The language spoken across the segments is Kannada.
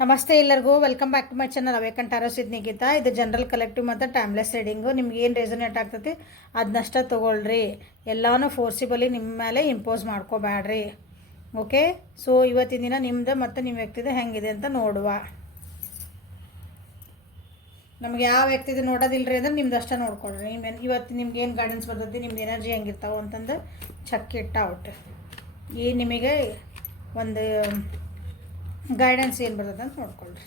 ನಮಸ್ತೆ ಎಲ್ಲರಿಗೂ welcome back to my channel awakened arrows with Nikhita. ಇದು ಜನರಲ್ ಕಲೆಕ್ಟಿವ್ ಮತ್ತು ಟೈಮ್ಲೆಸ್ ರೀಡಿಂಗು. ನಿಮ್ಗೆ ಏನು ರೆಸನೇಟ್ ಆಗ್ತೈತಿ ಅದನ್ನಷ್ಟ ತೊಗೊಳ್ರಿ. ಎಲ್ಲನೂ ಫೋರ್ಸಿಬಲಿ ನಿಮ್ಮ ಮೇಲೆ ಇಂಪೋಸ್ ಮಾಡ್ಕೋಬೇಡ್ರಿ. ಓಕೆ, ಸೊ ಇವತ್ತಿನ ದಿನ ನಿಮ್ಮದು ಮತ್ತು ನಿಮ್ಮ ವ್ಯಕ್ತಿದು ಹೆಂಗಿದೆ ಅಂತ ನೋಡುವ. ನಮ್ಗೆ ಯಾವ ವ್ಯಕ್ತಿದು ನೋಡೋದಿಲ್ಲರಿ ಅಂದ್ರೆ ನಿಮ್ದು ಅಷ್ಟೇ ನೋಡ್ಕೊಳ್ರಿ. ಇವತ್ತು ನಿಮ್ಗೆ ಏನು ಗೈಡೆನ್ಸ್ ಬರ್ತೈತಿ, ನಿಮ್ದು ಎನರ್ಜಿ ಹೆಂಗಿರ್ತಾವೆ ಅಂತಂದು ಚೆಕ್ ಇಟ್ ಔಟ್. ಈ ನಿಮಗೆ ಒಂದು ಗೈಡೆನ್ಸ್ ಏನು ಬರ್ತದೆ ಅಂತ ನೋಡ್ಕೊಳ್ರಿ.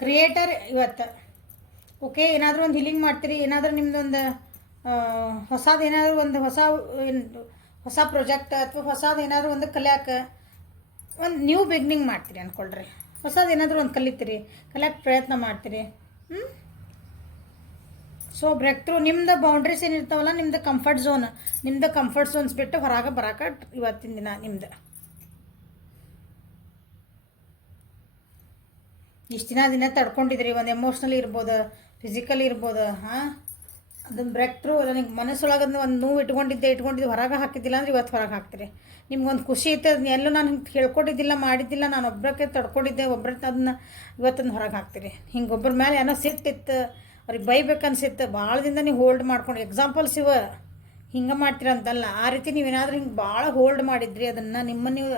ಕ್ರಿಯೇಟರ್ ಇವತ್ತು ಓಕೆ, ಏನಾದರೂ ಒಂದು ಹೀಲಿಂಗ್ ಮಾಡ್ತೀರಿ, ಏನಾದರೂ ನಿಮ್ದೊಂದು ಹೊಸದು ಏನಾದರೂ ಒಂದು ಹೊಸ ಪ್ರಾಜೆಕ್ಟ್ ಅಥವಾ ಹೊಸದು ಏನಾದರೂ ಒಂದು ಕಲಿಯೋಕೆ ಒಂದು ನ್ಯೂ ಬಿಗ್ನಿಂಗ್ ಮಾಡ್ತೀರಿ ಅಂದ್ಕೊಳ್ರಿ. ಹೊಸದು ಏನಾದರೂ ಒಂದು ಕಲಿಯಕ್ಕೆ ಪ್ರಯತ್ನ ಮಾಡ್ತೀರಿ. ಸೊ ಬ್ರೇಕ್ ಥ್ರೂ ನಿಮ್ದು ಬೌಂಡ್ರೀಸ್ ಏನಿರ್ತಾವಲ್ಲ, ನಿಮ್ದು ಕಂಫರ್ಟ್ ಝೋನ್ಸ್ ಬಿಟ್ಟು ಹೊರಗೆ ಬರೋಕೆ ಇವತ್ತಿನ ದಿನ ನಿಮ್ದು. ಇಷ್ಟು ದಿನ ತಡ್ಕೊಂಡಿದ್ರಿ, ಒಂದು ಎಮೋಷ್ನಲಿ ಇರ್ಬೋದು, ಫಿಸಿಕಲಿ ಇರ್ಬೋದು. ಅದನ್ನು ಬ್ರೇಕ್ ಥ್ರೂ ನನಗೆ ಮನಸ್ಸೊಳಗಂದು ಒಂದು ನೋವು ಇಟ್ಕೊಂಡಿದ್ದೆ ಹೊರಗೆ ಹಾಕಿದ್ದಿಲ್ಲ ಅಂದ್ರೆ ಇವತ್ತು ಹೊರಗೆ ಹಾಕ್ತೀರಿ. ನಿಮ್ಗೊಂದು ಖುಷಿ ಇತ್ತು, ಎಲ್ಲೂ ನಾನು ಹಿಂಗೆ ಹೇಳ್ಕೊಟ್ಟಿದ್ದಿಲ್ಲ, ಮಾಡಿದ್ದಿಲ್ಲ, ನಾನು ಒಬ್ಬರಕ್ಕೆ ತಡ್ಕೊಂಡಿದ್ದೆ, ಅದನ್ನ ಇವತ್ತೊಂದು ಹೊರಗೆ ಹಾಕ್ತೀರಿ. ಹಿಂಗೆ ಒಬ್ಬರ ಮೇಲೆ ಏನೋ ಸಿಟ್ಟಿತ್ತು, ಅವ್ರಿಗೆ ಬೈಬೇಕನ್ಸಿತ್ತು, ಭಾಳ ದಿನ ನೀವು ಹೋಲ್ಡ್ ಮಾಡ್ಕೊಂಡು ಎಕ್ಸಾಂಪಲ್ಸ್ ಹಿಂಗೆ ಮಾಡ್ತೀರಂತಲ್ಲ, ಆ ರೀತಿ ನೀವೇನಾದ್ರೂ ಹಿಂಗೆ ಭಾಳ ಹೋಲ್ಡ್ ಮಾಡಿದ್ರಿ ಅದನ್ನು ನೀವು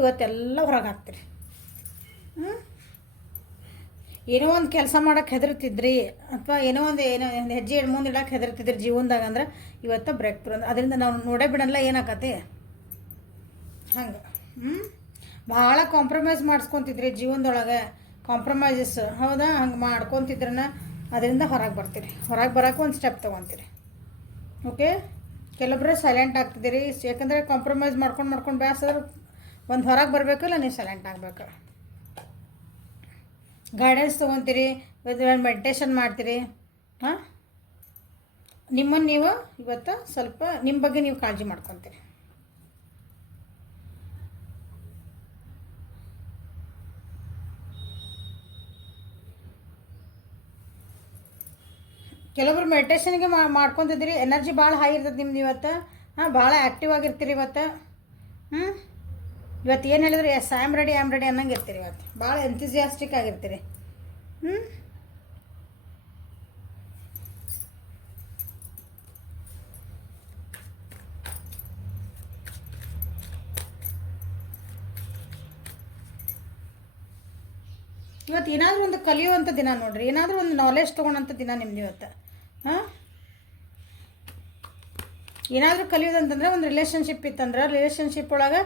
ಇವತ್ತೆಲ್ಲ ಹೊರಗೆ ಹಾಕ್ತೀರಿ. ಏನೋ ಒಂದು ಕೆಲಸ ಮಾಡೋಕ್ಕೆ ಹೆದರ್ತಿದ್ರಿ, ಅಥವಾ ಏನೋ ಒಂದು ಹೆಜ್ಜೆ ಮುಂದೆ ಇಡೋಕೆ ಹೆದರ್ತಿದ್ರಿ ಜೀವನದಾಗ ಅಂದ್ರೆ ಇವತ್ತು ಬ್ರೇಕ್ ಥ್ರೂ. ಅದರಿಂದ ನಾವು ನೋಡೇ ಬಿಡಲ್ಲ ಏನಾಕತಿ ಹಂಗೆ. ಭಾಳ ಕಾಂಪ್ರಮೈಸ್ ಮಾಡಿಸ್ಕೊತಿದ್ರಿ ಜೀವನದೊಳಗೆ, ಕಾಂಪ್ರಮೈಸಸ್ ಹೌದಾ, ಹಂಗೆ ಮಾಡ್ಕೊತಿದ್ರನ ಅದರಿಂದ ಹೊರಗೆ ಬರ್ತೀರಿ. ಹೊರಗೆ ಬರೋಕೆ ಒಂದು ಸ್ಟೆಪ್ ತೊಗೊತೀರಿ. ಓಕೆ, ಕೆಲವೊಬ್ಬರು ಸೈಲೆಂಟ್ ಆಗ್ತಿದ್ದೀರಿ, ಯಾಕಂದರೆ ಕಾಂಪ್ರಮೈಸ್ ಮಾಡ್ಕೊಂಡು ಬೇಸರ ಒಂದು ಹೊರಗೆ ಬರಬೇಕಲ್ಲ, ನೀವು ಸೈಲೆಂಟ್ ಆಗಬೇಕು. ಗೈಡೆನ್ಸ್ ತೊಗೊತೀರಿ, ಮೆಡಿಟೇಷನ್ ಮಾಡ್ತೀರಿ. ನಿಮ್ಮನ್ನು ನೀವು ಇವತ್ತು ಸ್ವಲ್ಪ ನಿಮ್ಮ ಬಗ್ಗೆ ನೀವು ಕಾಳಜಿ ಮಾಡ್ಕೊತೀರಿ. ಕೆಲವೊಬ್ರು ಮೆಡಿಟೇಷನ್ಗೆ ಮಾಡ್ಕೊತಿದ್ದೀರಿ, ಎನರ್ಜಿ ಭಾಳ ಹೈ ಇರ್ತದೆ ನಿಮ್ದು ಇವತ್ತು. ಭಾಳ ಆ್ಯಕ್ಟಿವ್ ಆಗಿರ್ತೀರಿ ಇವತ್ತು. ಇವತ್ತು ಏನು ಹೇಳಿದ್ರೆ ಎಸ್ ಐ ಆಮ್ ರೆಡಿ ಅನ್ನಂಗೆ ಇರ್ತೀರಿ. ಇವತ್ತು ಭಾಳ ಎಂಥೂಸಿಯಾಸ್ಟಿಕ್ ಆಗಿರ್ತೀರಿ. ಇವತ್ತು ಏನಾದರೂ ಒಂದು ಕಲಿಯುವಂಥ ದಿನ ನೋಡ್ರಿ, ಏನಾದರೂ ಒಂದು ನಾಲೆಜ್ ತೊಗೊಳಂಥ ದಿನ ನಿಮ್ದು ಇವತ್ತು. ಏನಾದರೂ ಕಲಿಯೋದಂತಂದ್ರೆ ಒಂದು ರಿಲೇಷನ್ಶಿಪ್ ಇತ್ತಂದ್ರೆ ರಿಲೇಷನ್ಶಿಪ್ ಒಳಗೆ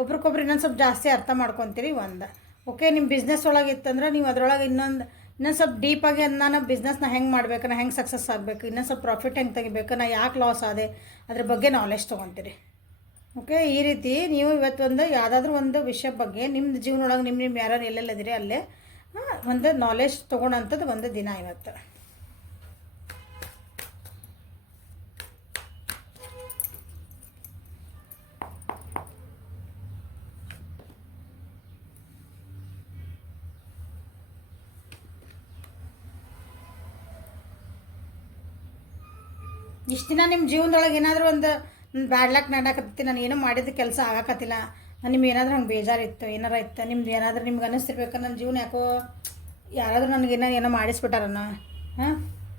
ಒಬ್ರಿಗೊಬ್ರು ಇನ್ನೊಂದು ಸ್ವಲ್ಪ ಜಾಸ್ತಿ ಅರ್ಥ ಮಾಡ್ಕೊತೀರಿ. ಒಂದು ಓಕೆ, ನಿಮ್ಮ ಬಿಸ್ನೆಸ್ ಒಳಗೆ ಇತ್ತಂದ್ರೆ ನೀವು ಅದರೊಳಗೆ ಇನ್ನೊಂದು ಸ್ವಲ್ಪ ಡೀಪಾಗಿ ನಾನು ಬಿಸ್ನೆಸ್ನ ಹೆಂಗೆ ಮಾಡಬೇಕು, ನಾ ಹೆಂಗೆ ಸಕ್ಸಸ್ ಆಗಬೇಕು, ಇನ್ನೊಂದು ಸ್ವಲ್ಪ ಪ್ರಾಫಿಟ್ ಹೆಂಗೆ ತೆಗಿಬೇಕು, ನಾ ಯಾಕೆ ಲಾಸ್ ಆದೆ ಅದ್ರ ಬಗ್ಗೆ ನಾಲೆಜ್ ತೊಗೊತೀರಿ. ಓಕೆ, ಈ ರೀತಿ ನೀವು ಇವತ್ತೊಂದು ಯಾವುದಾದ್ರೂ ಒಂದು ವಿಷಯ ಬಗ್ಗೆ ನಿಮ್ಮದು ಜೀವನೊಳಗೆ ನಿಮ್ಮ ಯಾರು ಎಲ್ಲೆಲ್ಲದಿರಿ ಅಲ್ಲೇ ಒಂದು ನಾಲೆಜ್ ತೊಗೊಳಂಥದ್ದು ಒಂದು ದಿನ ಇವತ್ತು. ಇಷ್ಟು ದಿನ ನಿಮ್ಮ ಜೀವನದೊಳಗೆ ಏನಾದರೂ ಒಂದು ಬ್ಯಾಡ್ ಲಕ್ ನಡಕತ್ತಿ, ನಾನು ಏನೋ ಮಾಡಿದ ಕೆಲಸ ಆಗಕತ್ತಿಲ್ಲ, ನಿಮ್ಗೆ ಏನಾದರೂ ಹಂಗೆ ಬೇಜಾರಿತ್ತು, ಏನಾರ ಇತ್ತು, ನಿಮ್ದು ಏನಾದರೂ ನಿಮ್ಗೆ ಅನ್ನಿಸ್ತಿರ್ಬೇಕು, ನನ್ನ ಜೀವನ ಯಾಕೋ ಯಾರಾದರೂ ನನಗೇನೋ ಏನೋ ಮಾಡಿಸ್ಬಿಟ್ಟಾರಣ್ಣ,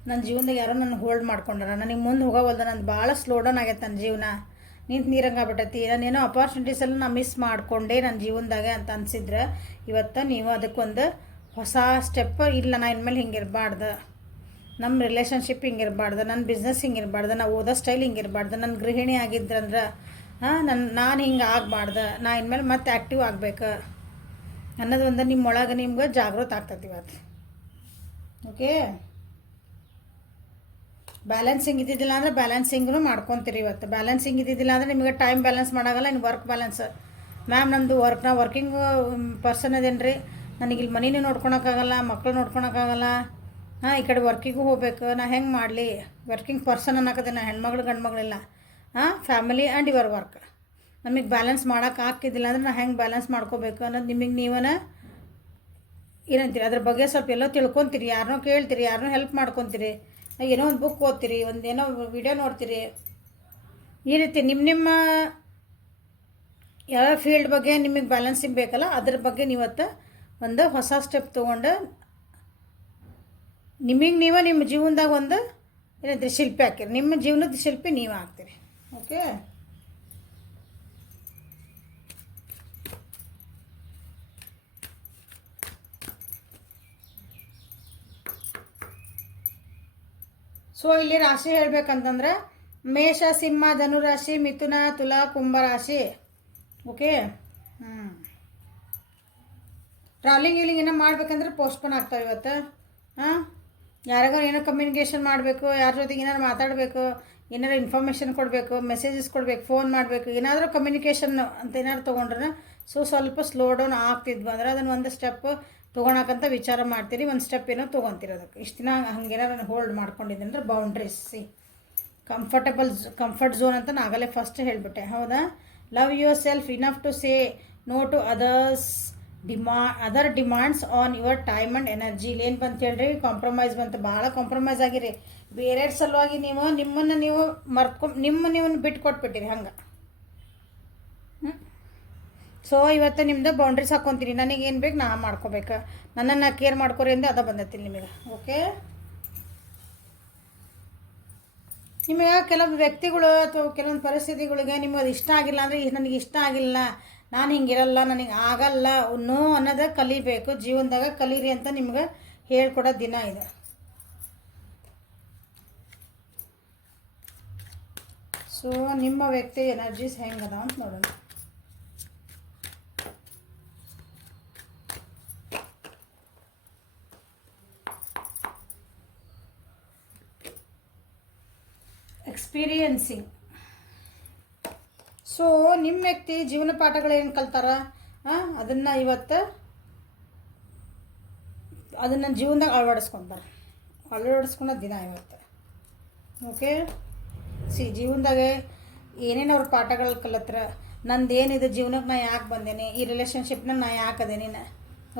ನನ್ನ ಜೀವನದಾಗ ಯಾರೋ ನನ್ನ ಹೋಲ್ಡ್ ಮಾಡ್ಕೊಂಡಾರ, ನನಗೆ ಮುಂದೆ ಹೋಗೋವಲ್ದ, ನಂದು ಭಾಳ ಸ್ಲೋ ಡೌನ್ ಆಗೈತೆ ನನ್ನ ಜೀವನ, ನಿಂತು ನೀರಂಗೆ ಆಗ್ಬಿಟ್ಟೈತಿ, ನಾನೇನೋ ಅಪಾರ್ಚುನಿಟೀಸ್ ಎಲ್ಲ ನಾನು ಮಿಸ್ ಮಾಡಿಕೊಂಡೆ ನನ್ನ ಜೀವನದಾಗ ಅಂತ ಅನಿಸಿದ್ರೆ ಇವತ್ತು ನೀವು ಅದಕ್ಕೊಂದು ಹೊಸ ಸ್ಟೆಪ್, ಇಲ್ಲ ನಾ ಇನ್ಮೇಲೆ ಹಿಂಗಿರಬಾರ್ದು, ನಮ್ಮ ರಿಲೇಷನ್ಶಿಪ್ ಹಿಂಗಿರಬಾರ್ದು, ನನ್ನ ಬಿಸ್ನೆಸ್ ಹಿಂಗಿರಬಾರ್ದು, ನಾವು ಓದೋ ಸ್ಟೈಲ್ ಹಿಂಗಿರಬಾರ್ದು, ನನ್ನ ಗೃಹಿಣಿ ಆಗಿದ್ರಂದ್ರೆ ನಾನು ಹಿಂಗೆ ಆಗಬಾರ್ದು, ನಾ ಇನ್ಮೇಲೆ ಮತ್ತೆ ಆ್ಯಕ್ಟಿವ್ ಆಗಬೇಕು ಅನ್ನೋದು ಒಂದು ನಿಮ್ಮೊಳಗೆ ನಿಮ್ಗೆ ಜಾಗೃತ ಆಗ್ತದೆ ಇವತ್ತು. ಓಕೆ, ಬ್ಯಾಲೆನ್ಸಿಂಗ್ ಇದ್ದಿದ್ದಿಲ್ಲ ಅಂದರೆ ಬ್ಯಾಲೆನ್ಸಿಂಗ್ನು ಮಾಡ್ಕೊತೀರಿ ಇವತ್ತು. ಬ್ಯಾಲೆನ್ಸಿಂಗ್ ಇದ್ದಿದ್ದಿಲ್ಲ ಅಂದರೆ ನಿಮಗೆ ಟೈಮ್ ಬ್ಯಾಲೆನ್ಸ್ ಮಾಡೋಕ್ಕಲ್ಲ, ಇನ್ನು ವರ್ಕ್ ಬ್ಯಾಲೆನ್ಸ್. ಮ್ಯಾಮ್ ನಮ್ಮದು ನಾ ವರ್ಕಿಂಗ್ ಪರ್ಸನ್ ಅದೇನು ರೀ, ನನಗೆ ಇಲ್ಲಿ ಮನೇನೂ ನೋಡ್ಕೊಳಕ್ಕಾಗಲ್ಲ, ಮಕ್ಕಳು ನೋಡ್ಕೊಳಕ್ಕಾಗಲ್ಲ, ಈ ಕಡೆ ವರ್ಕಿಗೂ ಹೋಗ್ಬೇಕು, ನಾ ಹೆಂಗೆ ಮಾಡಲಿ, ವರ್ಕಿಂಗ್ ಪರ್ಸನ್ ಅನ್ನೋಕತ್ತೆ, ನಾ ಹೆಣ್ಮಗಳು ಗಂಡು ಮಗಳಿಲ್ಲ, ಫ್ಯಾಮಿಲಿ ಆ್ಯಂಡ್ ಯುವರ್ ವರ್ಕ್ ನಮಗೆ ಬ್ಯಾಲೆನ್ಸ್ ಮಾಡೋಕೆ ಆಗ್ತಿದ್ದಿಲ್ಲ ಅಂದ್ರೆ ನಾ ಹೆಂಗೆ ಬ್ಯಾಲೆನ್ಸ್ ಮಾಡ್ಕೋಬೇಕು ಅನ್ನೋದು ನಿಮಗೆ ನೀವೇ ಏನಂತೀರಿ ಅದ್ರ ಬಗ್ಗೆ ಸ್ವಲ್ಪ ಎಲ್ಲೋ ತಿಳ್ಕೊತೀರಿ, ಯಾರನ್ನೋ ಕೇಳ್ತೀರಿ, ಯಾರನ್ನೋ ಹೆಲ್ಪ್ ಮಾಡ್ಕೊತೀರಿ, ಏನೋ ಒಂದು ಬುಕ್ ಓದ್ತೀರಿ, ಒಂದೇನೋ ವಿಡಿಯೋ ನೋಡ್ತೀರಿ. ಈ ರೀತಿ ನಿಮ್ಮ ಯಾವ ಫೀಲ್ಡ್ ಬಗ್ಗೆ ನಿಮಗೆ ಬ್ಯಾಲೆನ್ಸಿಂಗ್ ಬೇಕಲ್ಲ ಅದ್ರ ಬಗ್ಗೆ ನೀವತ್ತು ಒಂದು ಹೊಸ ಸ್ಟೆಪ್ ತೊಗೊಂಡು ನಿಮಗೆ ನೀವೇ ನಿಮ್ಮ ಜೀವನದಾಗ ಒಂದು ಏನಂತೀರಿ ಶಿಲ್ಪಿ ಹಾಕಿರಿ. ನಿಮ್ಮ ಜೀವನದ ಶಿಲ್ಪಿ ನೀವು ಹಾಕ್ತೀರಿ. ಓಕೆ, ಸೊ ಇಲ್ಲಿ ರಾಶಿ ಹೇಳ್ಬೇಕಂತಂದ್ರೆ ಮೇಷ, ಸಿಂಹ, ಧನುರಾಶಿ, ಮಿಥುನ, ತುಲಾ, ಕುಂಭರಾಶಿ. ಓಕೆ, ಟ್ರಾವೆಲಿಂಗ್ ಇಲ್ಲಿಂಗ್ ಏನೋ ಮಾಡ್ಬೇಕಂದ್ರೆ ಪೋಸ್ಟ್ಪೋನ್ ಆಗ್ತಾವೆ ಇವತ್ತು. ಹಾಂ, ಯಾರಿಗಾರು ಏನೋ ಕಮ್ಯುನಿಕೇಷನ್ ಮಾಡಬೇಕು, ಯಾರ ಜೊತೆಗೆ ಏನಾರು ಮಾತಾಡಬೇಕು, ಏನಾರು ಇನ್ಫಾರ್ಮೇಷನ್ ಕೊಡಬೇಕು, ಮೆಸೇಜಸ್ ಕೊಡಬೇಕು, ಫೋನ್ ಮಾಡಬೇಕು, ಏನಾದರೂ ಕಮ್ಯುನಿಕೇಷನ್ ಅಂತ ಏನಾದ್ರು ತೊಗೊಂಡ್ರೆ ಸ್ವಲ್ಪ ಸ್ಲೋ ಡೌನ್ ಆಗ್ತಿದ್ವು ಅಂದ್ರೆ ಅದನ್ನು ಒಂದು ಸ್ಟೆಪ್ ತೊಗೊಳಕಂತ ವಿಚಾರ ಮಾಡ್ತೀರಿ, ಒಂದು ಸ್ಟೆಪ್ ಏನೋ ತೊಗೊತೀರಿ. ಅದಕ್ಕೆ ಇಷ್ಟು ದಿನ ಹಂಗೇನಾರು ಬೌಂಡ್ರೀಸ್ ಮಾಡ್ಕೊಂಡಿದ್ದಂದ್ರೆ ಬೌಂಡ್ರೀಸ್ ಕಂಫರ್ಟ್ ಝೋನ್ ಅಂತ ನಾನು ಆಗಲೇ ಫಸ್ಟ್ ಹೇಳಿಬಿಟ್ಟೆ. ಹೌದಾ? Love yourself enough to say no to other demands on your time and energy. ಏನು ಬಂತ ಹೇಳ್ರಿ, ಕಾಂಪ್ರಮೈಸ್ ಬಂತು. ಭಾಳ ಕಾಂಪ್ರಮೈಸ್ ಆಗಿರಿ. ಬೇರೆ ಸಲುವಾಗಿ ನೀವು ನೀವು ನೀವು ಬಿಟ್ಟು ಕೊಟ್ಬಿಟ್ಟಿರಿ ಹಂಗೆ. ಸೊ ಇವತ್ತು ನಿಮ್ಮದು ಬೌಂಡ್ರೀಸ್ ಹಾಕ್ಕೊತೀರಿ. ನನಗೇನು ಬೇಕು ನಾ ಮಾಡ್ಕೋಬೇಕು, ನನ್ನನ್ನು ಕೇರ್ ಮಾಡ್ಕೊರಿ ಅಂದೆ ಅದ ಬಂದೈತಿ ನಿಮಗೆ. ಓಕೆ, ನಿಮಗೆ ಕೆಲವು ವ್ಯಕ್ತಿಗಳು ಅಥವಾ ಕೆಲವೊಂದು ಪರಿಸ್ಥಿತಿಗಳಿಗೆ ನಿಮಗೆ ಅದು ಇಷ್ಟ ಆಗಿಲ್ಲ ಅಂದರೆ ನನಗೆ ಇಷ್ಟ ಆಗಿಲ್ಲ, ನಾನು ಹಿಂಗಿರಲ್ಲ, ನನಗೆ ಆಗಲ್ಲ ನೋ ಅನ್ನೋದು ಕಲಿಬೇಕು. ಜೀವನದಾಗ ಕಲೀರಿ ಅಂತ ನಿಮ್ಗೆ ಹೇಳ್ಕೊಡೋ ದಿನ ಇದೆ. ಸೊ ನಿಮ್ಮ ವ್ಯಕ್ತಿ ಎನರ್ಜೀಸ್ ಹೆಂಗದ ಅಂತ ನೋಡೋಣ. ಎಕ್ಸ್ಪೀರಿಯನ್ಸಿಂಗ್. ಸೊ ನಿಮ್ಮ ವ್ಯಕ್ತಿ ಜೀವನ ಪಾಠಗಳೇನು ಕಲ್ತಾರ ಅದನ್ನು ಇವತ್ತು ಅದನ್ನು ಜೀವನದಾಗ ಅಳವಡಿಸ್ಕೊಂಡ ದಿನ ಇವತ್ತು. ಓಕೆ, ಜೀವನದಾಗ ಏನೇನು ಅವ್ರ ಪಾಠಗಳು ಕಲತ್ರ, ನಂದೇನಿದೆ ಜೀವನಕ್ಕೆ ನಾ ಯಾಕೆ ಬಂದೇನೆ, ಈ ರಿಲೇಷನ್ಶಿಪ್ನ ನಾ ಯಾಕೆ ಅದೇನಿ,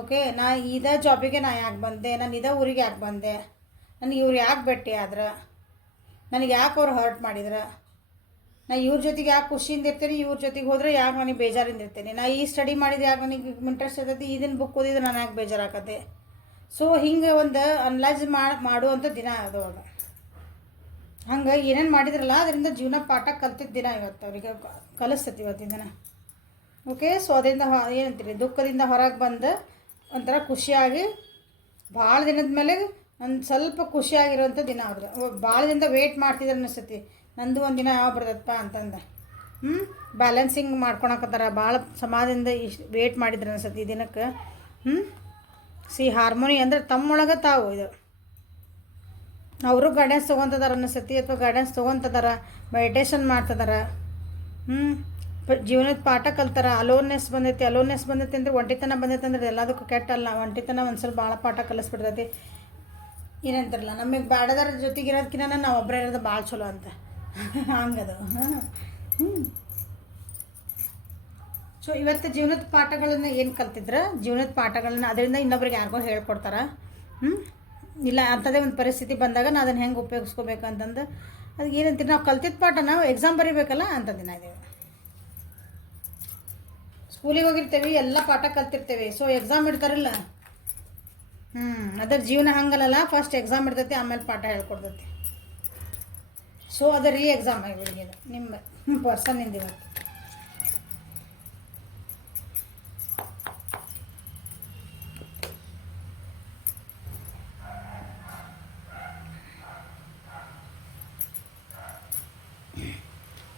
ಓಕೆ, ನಾ ಇದೇ ಜಾಬಿಗೆ ನಾ ಯಾಕೆ ಬಂದೆ, ನಾನು ಇದೇ ಊರಿಗೆ ಯಾಕೆ ಬಂದೆ, ನನಗೆ ಇವ್ರು ಯಾಕೆ ಭೇಟಿ ಆದ್ರೆ, ನನಗೆ ಯಾಕೆ ಅವ್ರು ಹರ್ಟ್ ಮಾಡಿದ್ರೆ, ನಾ ಇವ್ರ ಜೊತೆಗೆ ಯಾಕೆ ಖುಷಿಯಿಂದ ಇರ್ತೀನಿ, ಇವ್ರ ಜೊತೆಗೆ ಹೋದರೆ ಯಾಕೆ ನನಗೆ ಬೇಜಾರಿಂದ ಇರ್ತೀನಿ, ನಾ ಈ ಸ್ಟಡಿ ಮಾಡಿದ್ರೆ ಯಾಕೆ ನನಗೆ ಇಂಟ್ರೆಸ್ಟ್ ಇರ್ತೈತಿ, ಇದನ್ನು ಬುಕ್ ಓದಿದ್ರೆ ನಾನು ಯಾಕೆ ಬೇಜಾರಾಕತ್ತೆ. ಸೊ ಹಿಂಗೆ ಒಂದು ಅನಲೈಸ್ ಮಾಡುವಂಥ ದಿನ ಅದು. ಅವಾಗ ಹಂಗೆ ಏನೇನು ಮಾಡಿದ್ರಲ್ಲ ಅದರಿಂದ ಜೀವನ ಪಾಠ ಕಲ್ತಿದ್ದ ದಿನ ಇವತ್ತು, ಅವ್ರಿಗೆ ಕಲಿಸ್ತೈತಿ ಇವತ್ತಿನ ದಿನ. ಓಕೆ, ಸೊ ಅದರಿಂದ ಏನಂತೀರಿ ದುಃಖದಿಂದ ಹೊರಗೆ ಬಂದು ಒಂಥರ ಖುಷಿಯಾಗಿ ಭಾಳ ದಿನದ ಮೇಲೆ ಒಂದು ಸ್ವಲ್ಪ ಖುಷಿಯಾಗಿರೋಂಥ ದಿನ ಆದ್ರೆ. ಭಾಳ ದಿನದ ವೆಯ್ಟ್ ಮಾಡ್ತಿದ್ರೆ ಅನಿಸ್ತೈತಿ, ನಂದು ಒಂದು ದಿನ ಯಾವ ಬರ್ತದಪ್ಪ ಅಂತಂದು. ಬ್ಯಾಲೆನ್ಸಿಂಗ್ ಮಾಡ್ಕೊಳಕತ್ತಾರ, ಭಾಳ ಸಮಾಜದಿಂದ ಇಷ್ಟು ವೆಯ್ಟ್ ಮಾಡಿದ್ರೆ ಅನಿಸ್ತೈತಿ ಈ ದಿನಕ್ಕೆ. ಹಾರ್ಮೋನಿ ಅಂದರೆ ತಮ್ಮೊಳಗೆ ತಾವು ಇದು ಅವರು ಗೈಡೆನ್ಸ್ ತೊಗೊತದಾರ ಅನಿಸ್ತೈತಿ, ಅಥವಾ ಗೈಡೆನ್ಸ್ ತೊಗೊತದಾರ, ಮೆಡಿಟೇಷನ್ ಮಾಡ್ತದಾರ. ಜೀವನದ ಪಾಠ ಕಲ್ತಾರ. ಅಲೋನ್ನೆಸ್ ಬಂದೈತಿ ಅಂದರೆ ಒಂಟಿತನ ಬಂದೈತೆ ಅಂದ್ರೆ ಎಲ್ಲದಕ್ಕೂ ಕೆಟ್ಟಲ್ಲ. ಒಂಟಿತನ ಒಂದು ಸ್ವಲ್ಪ ಭಾಳ ಪಾಠ ಕಲಿಸ್ಬಿಡ್ತೈತಿ. ಏನಂತಾರಲ್ಲ, ನಮಗೆ ಬೇಡದಾರ ಜೊತೆಗೆ ಇರೋದಕ್ಕಿಂತ ನಾವು ಒಬ್ಬರೇ ಇರೋದು ಭಾಳ ಚಲೋ ಅಂತ ಹಂಗದು. ಸೊ ಇವತ್ತು ಜೀವನದ ಪಾಠಗಳನ್ನ ಏನು ಕಲ್ತಿದ್ರೆ, ಜೀವನದ ಪಾಠಗಳನ್ನ ಅದರಿಂದ ಇನ್ನೊಬ್ರಿಗೆ ಯಾರಿಗೋ ಹೇಳ್ಕೊಡ್ತಾರೆ. ಇಲ್ಲ ಅಂಥದ್ದೇ ಒಂದು ಪರಿಸ್ಥಿತಿ ಬಂದಾಗ ನಾನು ಅದನ್ನು ಹೆಂಗೆ ಉಪಯೋಗಿಸ್ಕೋಬೇಕಂತಂದು ಅದಕ್ಕೆ ಏನಂತೀರಿ, ನಾವು ಕಲ್ತಿದ್ದ ಪಾಠ ನಾವು ಎಕ್ಸಾಮ್ ಬರೀಬೇಕಲ್ಲ ಅಂಥ ದಿನ ಇದ್ದೇವೆ. ಸ್ಕೂಲಿಗೆ ಹೋಗಿರ್ತೇವೆ, ಎಲ್ಲ ಪಾಠ ಕಲ್ತಿರ್ತೇವೆ. ಸೊ ಎಕ್ಸಾಮ್ ಇಡ್ತಾರಲ್ಲ, ಅದ್ರ ಜೀವನ ಹಂಗಲ್ಲ. ಫಸ್ಟ್ ಎಕ್ಸಾಮ್ ಇರ್ತೈತಿ, ಆಮೇಲೆ ಪಾಠ ಹೇಳ್ಕೊಡ್ತೈತಿ. ಸೊ ಅದು ಎಕ್ಸಾಮ್ ಆಗಿಬಿಡಿಗೆ ನಿಮ್ಮ ಪರ್ಸನ್ನಿಂದ ಇವತ್ತು.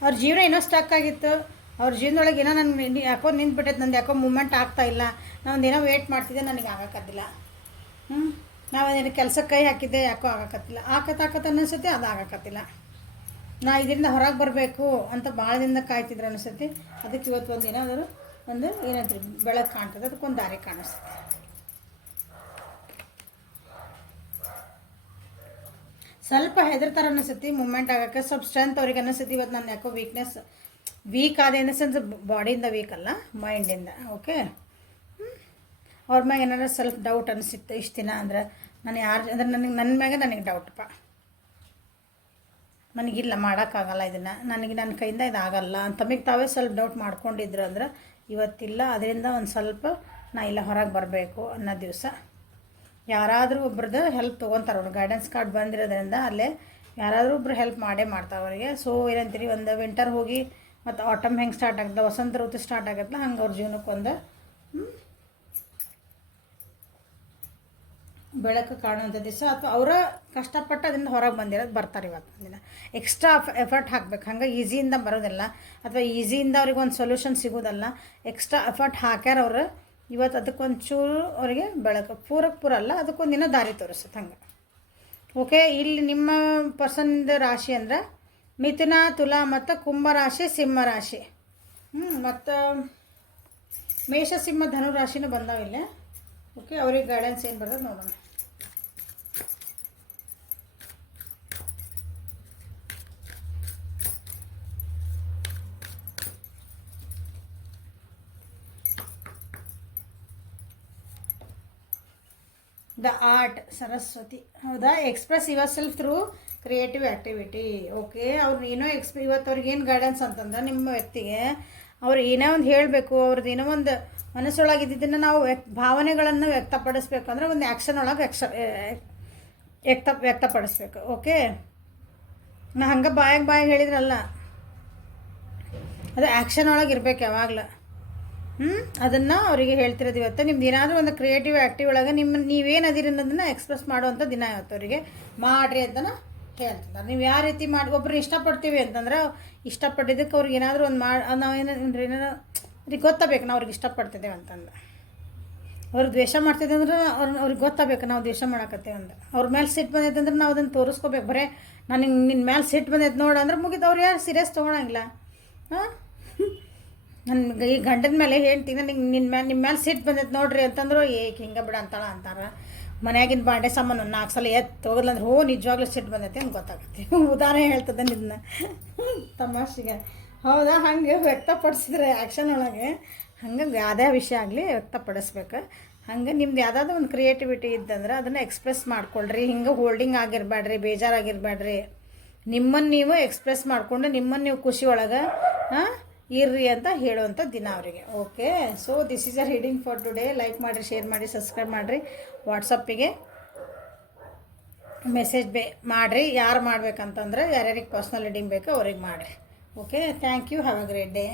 ಅವ್ರ ಜೀವನ ಏನೋ ಸ್ಟಕ್ ಆಗಿತ್ತು, ಅವ್ರ ಜೀವನದೊಳಗೆ ಏನೋ ನನ್ನ ಯಾಕೋ ನಿಂತ್ಬಿಟ್ಟೈತೆ, ನಂದು ಯಾಕೋ ಮೂಮೆಂಟ್ ಆಗ್ತಾಯಿಲ್ಲ, ನಾವೊಂದು ಏನೋ ವೇಟ್ ಮಾಡ್ತಿದ್ದೆ, ನನಗೆ ಆಗಕ್ಕತ್ತಿಲ್ಲ. ನಾವೇನು ಕೆಲಸಕ್ಕೆ ಕೈ ಹಾಕಿದ್ದೆ, ಯಾಕೋ ಆಗಕತ್ತಿಲ್ಲ, ಆಕತ್ತ ಅನ್ನಿಸುತ್ತೆ, ಅದು ಆಗಕತ್ತಿಲ್ಲ. ನಾ ಇದರಿಂದ ಹೊರಗೆ ಬರಬೇಕು ಅಂತ ಭಾಳ ದಿನದ ಕಾಯ್ತಿದ್ರು ಅನಿಸುತ್ತೆ. ಅದಕ್ಕೆ ಇವತ್ತು ಒಂದು ಏನಾದರೂ ಒಂದು ಏನಂತೀರಿ ಬೆಳಕು ಕಾಣ್ತದೆ, ಅದಕ್ಕೊಂದು ದಾರಿ ಕಾಣಿಸ್ತದೆ. ಸ್ವಲ್ಪ ಹೆದರ್ತಾರೆ ಅನಿಸುತ್ತೆ ಮೂಮೆಂಟ್ ಆಗೋಕ್ಕೆ. ಸ್ವಲ್ಪ ಸ್ಟ್ರೆಂತ್ ಅವ್ರಿಗೆ ಅನಿಸುತ್ತೆ. ಇವತ್ತು ನಾನು ಯಾಕೋ ವೀಕ್ ಆದ ಇನ್ ದ ಸೆನ್ಸ್ ಬಾಡಿಯಿಂದ ವೀಕ್ ಅಲ್ಲ, ಮೈಂಡಿಂದ. ಓಕೆ, ಅವ್ರ ಮ್ಯಾಗ ಏನಾರ ಸೆಲ್ಫ್ ಡೌಟ್ ಅನಿಸಿತ್ತು ಇಷ್ಟು ದಿನ ಅಂದ್ರೆ ನಾನು ಯಾರು ಅಂದ್ರೆ ನನ್ನ ಮ್ಯಾಗ ನನಗೆ ಡೌಟಪ್ಪ, ನನಗಿಲ್ಲ ಮಾಡೋಕ್ಕಾಗಲ್ಲ ಇದನ್ನು, ನನ್ನ ಕೈಯಿಂದ ಇದಾಗಲ್ಲ ತಮಗೆ ತಾವೇ ಸ್ವಲ್ಪ ಡೌಟ್ ಮಾಡ್ಕೊಂಡಿದ್ರು ಅಂದ್ರೆ ಇವತ್ತಿಲ್ಲ. ಅದರಿಂದ ಒಂದು ಸ್ವಲ್ಪ ನಾ ಇಲ್ಲ ಹೊರಗೆ ಬರಬೇಕು ಅನ್ನೋ ದಿವಸ ಯಾರಾದರೂ ಒಬ್ರದ್ದು ಹೆಲ್ಪ್ ತೊಗೊತಾರೆ. ಅವ್ರು ಗೈಡೆನ್ಸ್ ಕಾರ್ಡ್ ಬಂದಿರೋದ್ರಿಂದ ಅಲ್ಲೇ ಯಾರಾದರೂ ಒಬ್ರು ಹೆಲ್ಪ್ ಮಾಡೇ ಮಾಡ್ತಾರೆ ಅವರಿಗೆ. ಸೊ ಏನಂತೀರಿ, ಒಂದು ವಿಂಟರ್ ಹೋಗಿ ಮತ್ತು ಆಟಮ್ ಹೆಂಗೆ ಸ್ಟಾರ್ಟ್ ಆಗ್ತದೆ, ವಸಂತ ಋತು ಸ್ಟಾರ್ಟ್ ಆಗತ್ತಲ್ಲ, ಹಂಗೆ ಅವ್ರ ಜೀವನಕ್ಕೊಂದು ಬೆಳಕು ಕಾಣುವಂಥ ದಿವಸ ಅಥವಾ ಅವರ ಕಷ್ಟಪಟ್ಟು ಅದರಿಂದ ಹೊರಗೆ ಬಂದಿರೋದು ಬರ್ತಾರೆ. ಇವತ್ತು ದಿನ ಎಕ್ಸ್ಟ್ರಾ ಎಫರ್ಟ್ ಹಾಕ್ಬೇಕು. ಹಂಗೆ ಈಸಿಯಿಂದ ಬರೋದಿಲ್ಲ ಅಥವಾ ಈಸಿಯಿಂದ ಅವ್ರಿಗೆ ಒಂದು ಸೊಲ್ಯೂಷನ್ ಸಿಗೋದಲ್ಲ. ಎಕ್ಸ್ಟ್ರಾ ಎಫರ್ಟ್ ಹಾಕ್ಯಾರ ಅವರು ಇವತ್ತು, ಅದಕ್ಕೊಂಚೂರು ಅವರಿಗೆ ಬೆಳಕು ಪೂರ ಅಲ್ಲ, ಅದಕ್ಕೊಂದು ದಿನ ದಾರಿ ತೋರಿಸುತ್ತೆ ಹಂಗೆ. ಓಕೆ, ಇಲ್ಲಿ ನಿಮ್ಮ ಪರ್ಸನ್ದ ರಾಶಿ ಅಂದ್ರೆ ಮಿಥುನ, ತುಲಾ ಮತ್ತು ಕುಂಭ ರಾಶಿ, ಸಿಂಹ ರಾಶಿ, ಮತ್ತು ಮೇಷ, ಸಿಂಹ, ಧನು ರಾಶಿನೂ ಬಂದಾವಿಲ್ಲ. ಓಕೆ, ಅವ್ರಿಗೆ ಗೈಡೆನ್ಸ್ ಏನು ಬರ್ತದೆ ನೋಡೋಣ. The art, Saraswati. ಹೌದಾ, express yourself through creative activity. Okay, ಅವ್ರು ಏನೋ ಇವತ್ತು ಅವ್ರಿಗೆ ಏನು ಗೈಡೆನ್ಸ್ ಅಂತಂದ್ರೆ ನಿಮ್ಮ ವ್ಯಕ್ತಿಗೆ ಅವ್ರು ಏನೋ ಒಂದು ಹೇಳಬೇಕು, ಅವ್ರದ್ದು ಏನೋ ಒಂದು ಮನಸ್ಸೊಳಗಿದ್ದನ್ನು ನಾವು ಭಾವನೆಗಳನ್ನು ವ್ಯಕ್ತಪಡಿಸ್ಬೇಕು ಅಂದ್ರೆ ಒಂದು ಆ್ಯಕ್ಷನ್ ಒಳಗೆ ವ್ಯಕ್ತಪಡಿಸ್ಬೇಕು. ಓಕೆ, ನಾ ಹಂಗೆ ಬಾಯಾಗ ಹೇಳಿದ್ರಲ್ಲ, ಅದು ಆ್ಯಕ್ಷನ್ ಒಳಗೆ ಇರ್ಬೇಕು ಯಾವಾಗಲೂ. ಅದನ್ನು ಅವರಿಗೆ ಹೇಳ್ತಿರೋದು ಇವತ್ತು. ನಿಮ್ದು ಏನಾದರೂ ಒಂದು ಕ್ರಿಯೇಟಿವ್ ಆ್ಯಕ್ಟಿವ್ ಒಳಗೆ ನೀವೇನು ಅದಿರಿ ಅನ್ನೋದನ್ನು ಎಕ್ಸ್ಪ್ರೆಸ್ ಮಾಡುವಂಥ ದಿನ ಇವತ್ತು. ಅವರಿಗೆ ಮಾಡಿರಿ ಅಂತಲೂ ಹೇಳ್ತಿದ್ದಾರೆ. ನೀವು ಯಾವ ರೀತಿ ಮಾಡಿ ಒಬ್ಬರನ್ನ ಇಷ್ಟಪಡ್ತೀವಿ ಅಂತಂದ್ರೆ ಇಷ್ಟಪಟ್ಟಿದ್ದಕ್ಕೆ ಅವ್ರಿಗೆ ಏನಾದರೂ ಒಂದು ನಾವೇನಾರು ಅವ್ರಿಗೆ ಗೊತ್ತಾಗಬೇಕು ನಾವು ಅವ್ರಿಗೆ ಇಷ್ಟಪಡ್ತಿದ್ದೇವೆ ಅಂತಂದು. ಅವ್ರು ದ್ವೇಷ ಮಾಡ್ತಿದ್ದೆ ಅಂದ್ರೆ ಅವ್ರಿಗೆ ಗೊತ್ತಾಗಬೇಕು ನಾವು ದ್ವೇಷ ಮಾಡಕತ್ತೇವೆ ಅಂದ್ರೆ. ಅವ್ರ ಮೇಲೆ ಸಿಟ್ಟು ಬಂದೈತೆ ಅಂದ್ರೆ ನಾವು ಅದನ್ನು ತೋರಿಸ್ಕೋಬೇಕು. ಬರೀ ನನಗೆ ನಿನ್ನ ಮೇಲೆ ಸಿಟ್ಟು ಬಂದೈತೆ ನೋಡು ಅಂದ್ರೆ ಮುಗಿದು ಅವ್ರು ಯಾರು ಸೀರಿಯಸ್ ತೊಗೊಳಂಗಿಲ್ಲ. ನನ್ನ ಈ ಗಂಡನ ಮೇಲೆ ಹೇಳ್ತೀನಿ, ನನಗೆ ನಿಮ್ಮ ಮೇಲೆ ಸಿಟ್ಟು ಬಂದೈತೆ ನೋಡ್ರಿ ಅಂತಂದ್ರು ಹಿಂಗೆ ಬಿಡ ಅಂತಾರೆ. ಮನೆಯಾಗಿನ ಬಾಂಡೆ ಸಾಮಾನು 4 ಸಲ ಹೋಗೋದ್ಲಂದ್ರೆ ನಿಜವಾಗ್ಲೂ ಸಿಟ್ಟು ಬಂದೈತೆ ಅಂತ ಗೊತ್ತಾಗುತ್ತೆ. ಉದಾಹರಣೆ ಹೇಳ್ತದೆ ನಿನ್ನ ತಮಾಷೆಗೆ. ಹೌದಾ, ಹಂಗೆ ವ್ಯಕ್ತಪಡಿಸಿದ್ರೆ ಆ್ಯಕ್ಷನ್ ಒಳಗೆ ಹಂಗೆ ಯಾವುದೇ ವಿಷಯ ಆಗಲಿ ವ್ಯಕ್ತಪಡಿಸ್ಬೇಕು. ಹಂಗೆ ನಿಮ್ದು ಯಾವುದಾದ್ರು ಒಂದು ಕ್ರಿಯೇಟಿವಿಟಿ ಇದ್ದಂದ್ರೆ ಅದನ್ನು ಎಕ್ಸ್ಪ್ರೆಸ್ ಮಾಡ್ಕೊಳ್ರಿ. ಹಿಂಗೆ ಹೋಲ್ಡಿಂಗ್ ಆಗಿರಬೇಡ್ರಿ, ಬೇಜಾರಾಗಿರಬೇಡ್ರಿ. ನಿಮ್ಮನ್ನು ನೀವು ಎಕ್ಸ್ಪ್ರೆಸ್ ಮಾಡಿಕೊಂಡು ನಿಮ್ಮನ್ನು ನೀವು ಖುಷಿ ಒಳಗೆ ಇರ್ರಿ ಅಂತ ಹೇಳುವಂಥ ದಿನ ಅವರಿಗೆ. Okay, so this is a reading for today. Like ಮಾಡಿರಿ, ಶೇರ್ ಮಾಡಿ, ಸಬ್ಸ್ಕ್ರೈಬ್ ಮಾಡಿರಿ. ವಾಟ್ಸಪ್ಪಿಗೆ ಮೆಸೇಜ್ ಮಾಡಿರಿ. ಯಾರು ಮಾಡ್ಬೇಕಂತಂದ್ರೆ ಯಾರ್ಯಾರಿಗೆ ಪರ್ಸ್ನಲ್ ರೀಡಿಂಗ್ ಬೇಕೋ ಅವ್ರಿಗೆ ಮಾಡಿರಿ. Okay, thank you. Have a great day.